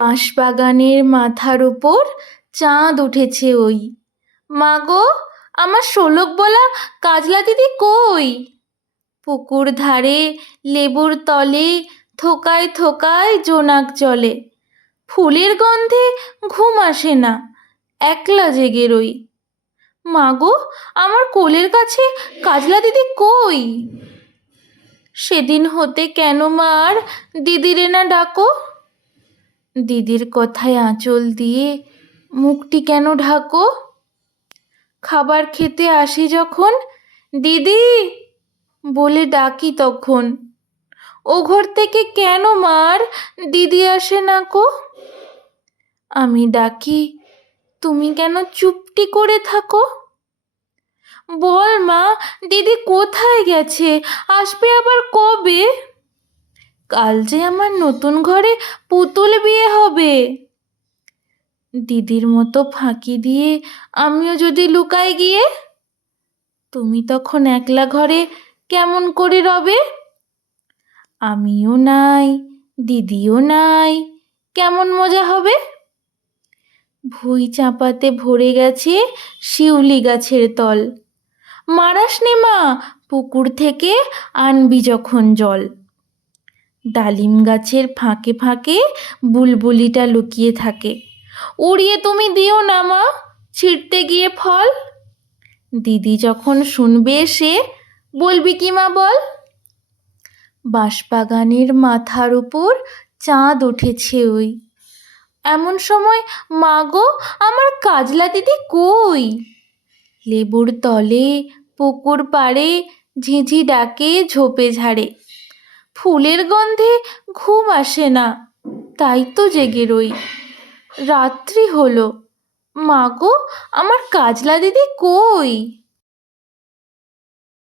বাঁশবাগানের মাথার উপর চাঁদ উঠেছে ওই। মা গো, আমার শোলক বলা কাজলা দিদি কই? পুকুর ধারে লেবুর তলে থোকায় থোকায় জোনাক চলে। ফুলের গন্ধে ঘুম আসে না, একলা জেগে রই। মা গো, আমার কোলের কাছে কাজলা দিদি কই? সেদিন হতে কেন মা আর দিদিরে না ডাকো? দিদির কথায় আঁচল দিয়ে মুখটি কেন ঢাকো? খাবার খেতে আসি যখন দিদি বলে ডাকি তখন, ও ঘর থেকে কেন মার দিদি আসে না কো? আমি ডাকি, তুমি কেন চুপটি করে থাকো? বল মা, দিদি কোথায় গেছে, আসবে আবার কবে? কাল যে আমার নতুন ঘরে পুতুল বিয়ে হবে। দিদির মতো ফাঁকি দিয়ে আমিও যদি লুকাই গিয়ে, তুমি তখন একলা ঘরে কেমন করে রবে? আমিও নাই, দিদিও নাই, কেমন মজা হবে? ভুঁই চাপাতে ভরে গেছে শিউলি গাছের তল। মারাস নে মা, পুকুর থেকে আনবি যখন জল। ডালিম গাছের ফাঁকে ফাঁকে বুলবুলিটা লুকিয়ে থাকে। উড়িয়ে তুমি দিও না মা, ছিঁড়তে গিয়ে ফল। দিদি যখন শুনবে সে বলবি কি মা বল? বাঁশবাগানের মাথার উপর চাঁদ উঠেছে ওই। এমন সময় মা গো, আমার কাজলা দিদি কই? লেবুর তলে পুকুর পাড়ে ঝিঝি ডাকে ঝোপে ঝাড়ে। ফুলের গন্ধে ঘুম আসে না, তাই তো জেগে রই। রাত্রি হলো, মা গো, আমার কাজলা দিদি কই?